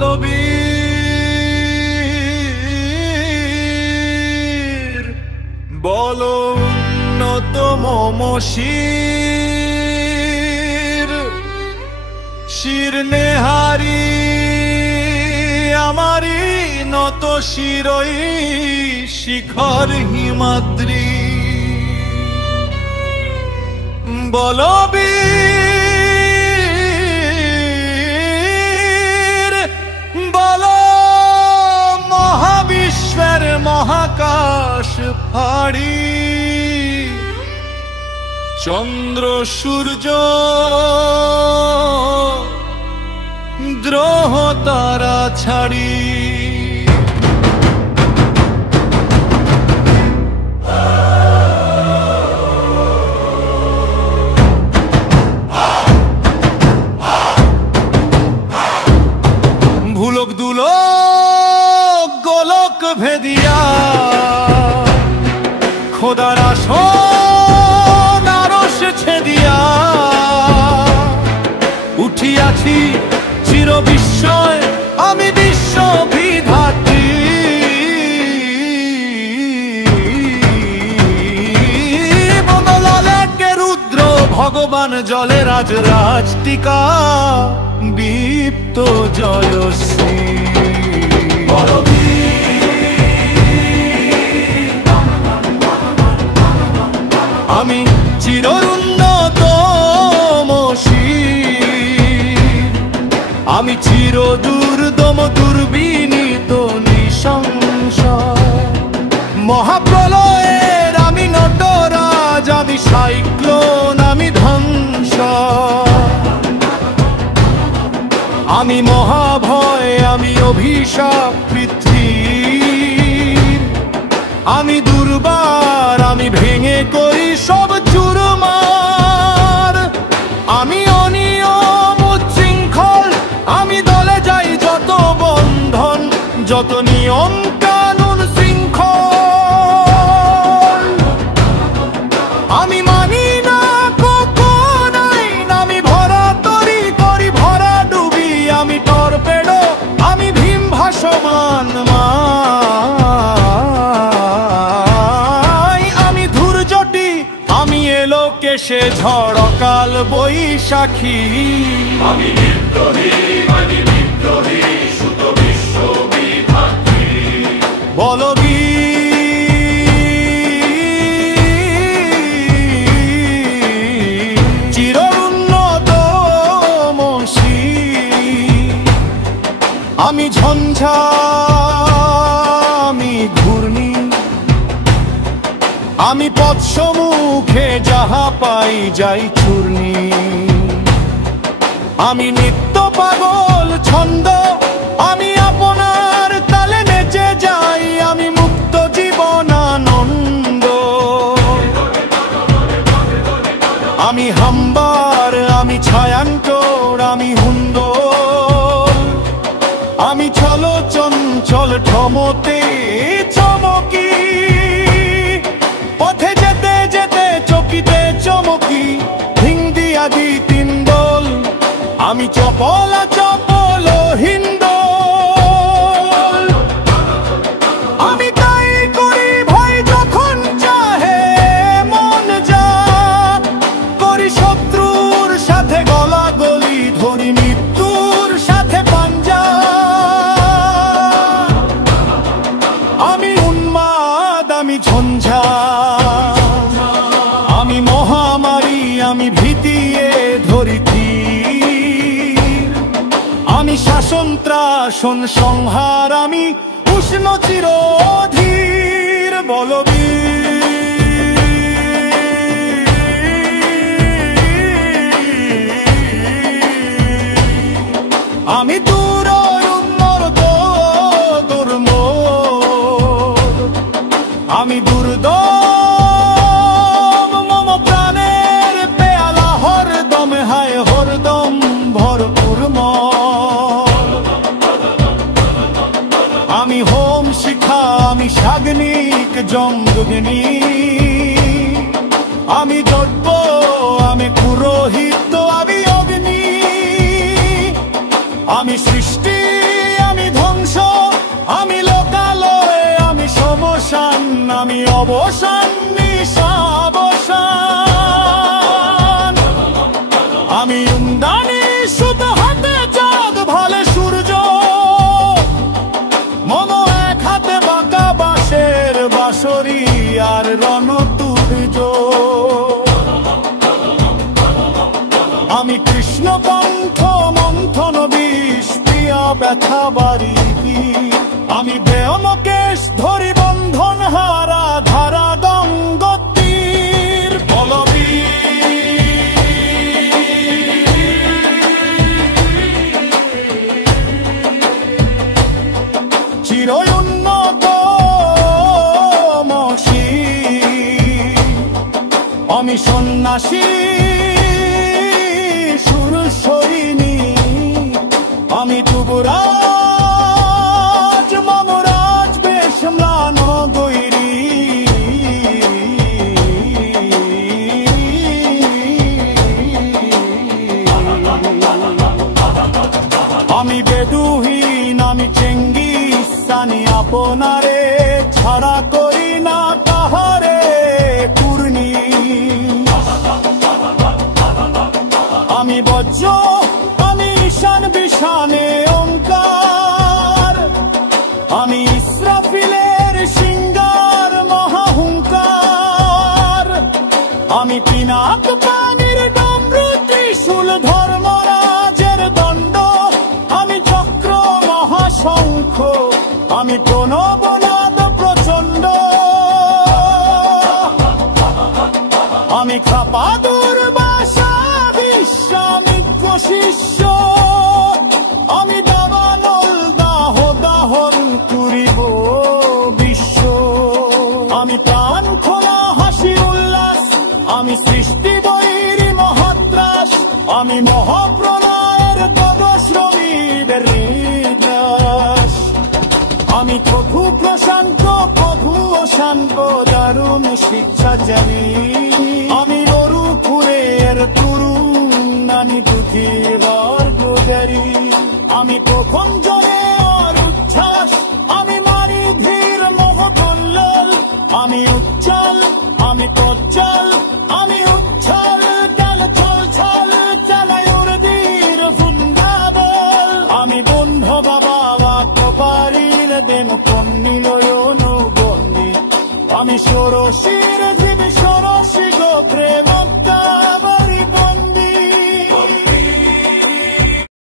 বলবীর বলো উন্নত মম শির শির নেহারি আমারি নত শিরই শিখর হিমাদ্রি বলবীর বলো মহাবিশ্বের মহাকাশ ফাড়ি চন্দ্র সূর্য গ্রহ তারা ছাড়ি ভুলক দুলক গোলক ভেদিয়া খোদার আসন আরশ ছেদিয়া উঠিয়াছি চির বিস্ময় আমি বিশ্ব বিধাত্রী বনলকে রুদ্র ভগবান জলে রাজ রাজটিকা দীপ্ত জয়শ্রী আমি চিরোন্নত আমি চির দুর্দম দুর্বিনীত নৃশংস মহাপ্রলয়ের আমি নটরাজ আমি সাইক্লোন আমি ধ্বংস আমি মহাভয় আমি অভিশাপ পৃথিবীর আমি দুর্বার আমি ভেঙে করি সব চুরমার আমি অনিয়ম উচ্ছৃঙ্খল আমি দলে যাই যত বন্ধন যত নিয়ম কানুন শৃঙ্খল আমি মানি না কখন আইন আমি ভরা তরি করি ভরা ডুবি আমি টর্পেডো আমি ভীম ভাসমান আমি ধূর্যটি আমি এলোকেশে ঝড় অকাল বৈশাখী আমি বিদ্রোহী সুত বিশ্ব বিধাত্রী বলবীর চির উন্নত মসি আমি ঝঞ্ঝা আমি ঘূর্ণি আমি পথ সম্মুখে যাহা পাই যাই চূর্ণি আমি নিত্য পাগল ছন্দ আমি আপনার তালে নেচে যাই আমি মুক্ত জীবনানন্দ আমি হাম্বার আমি ছায়াঙ্কর আমি হুন্দর আমি চলো চঞ্চল ঠমতে চমকি পথে যেতে যেতে চকিতে চমকি ধিং দিয়া দি তিন দোল আমি চপলা চপল হিন্দোল আমি তাই করি ভয় যখন চাহে মন যা করি শত্রুর সাথে গলাগলি ধরি মৃত্যুর সাথে পাঞ্জা আমি উন্মাদ আমি ঝঞ্ঝা আমি মহামারী আমি ভীতিয়ে ধরি আমি শাসন ত্রাসন সংহার আমি উষ্ণ চিরধীর বলবীর আমি দূর উন্নত দুর্ম আমি দুর্দম মম প্রাণের পেয়ালা হরদম হায় হরদম ভরপুর আমি হোম শিখা আমি সাগ্নিক জমদগ্নি আমি যজ্ঞ আমি পুরোহিত আমি অগ্নি আমি সৃষ্টি আমি অবসান নিশাবসান, আমি উন্দানি সুত হাতে চাঁদ ভালে সূর্য, মম এক হাতে বাঁকা বাঁশের বাঁশরি আর রণতুর্য। আমি কৃষ্ণকণ্ঠ মন্থন বিষ প্রিয়া ব্যথা বাড়ি, আমি ব্যোমকেশ ধরি বন্ধন হারা ধারা গঙ্গোত্রীর পল্লবী। চির উন্নত মসি আমি সন্ন্যাসী সুর সৈনী, আমি যুবরাজ মমরাজ বেশ ম্লান গৈরী। আমি বেদুহীন আমি চেঙ্গিস্তানি, আপনারে ছাড়া করি না কাহারে কুর্নি। আমি বজ্র আমি ঈশান বিশানে ওঙ্কার, আমি ইসরাফিলের সিঙ্গার মহাহুঙ্কার, আমি পিনাক পানির ডমরু ত্রিশূল ধর্মরাজের দণ্ড, আমি চক্র মহাশঙ্খ, আমি প্রণবনাদ প্রচণ্ড, আমি খাপা দুর্বাসা বিশ্বামিত্র শিষ্য, আমি দাবানল দাহ দাহন করিব বিশ্ব। আমি প্রাণ খোলা হাসি উল্লাস, আমি সৃষ্টি বৈরী মহাত্রাস, আমি মহাপ্রলয়ের গদশ্রমীদের হৃদয়। আমি প্রভু প্রশান্ত প্রভু অশান্ত দারুণ শিক্ষা জানি, আমি অরুপুরের তরুণ নানি পৃথিবীর গোদারি। আমি প্রখঞ্জনে আর উচ্ছ্বাস, আমি মারি ধীর মোহকল্লোল, আমি উজ্জ্বল আমি প্রজ্জ্বল, আমি উচ্ছল ডাল ছল ছল চালায়ুর্দির ফুন্দাবল। আমি বন্ধ বাবা কপারির দেন কন্নি নয়ন বন্দি, আমি ষোড়শী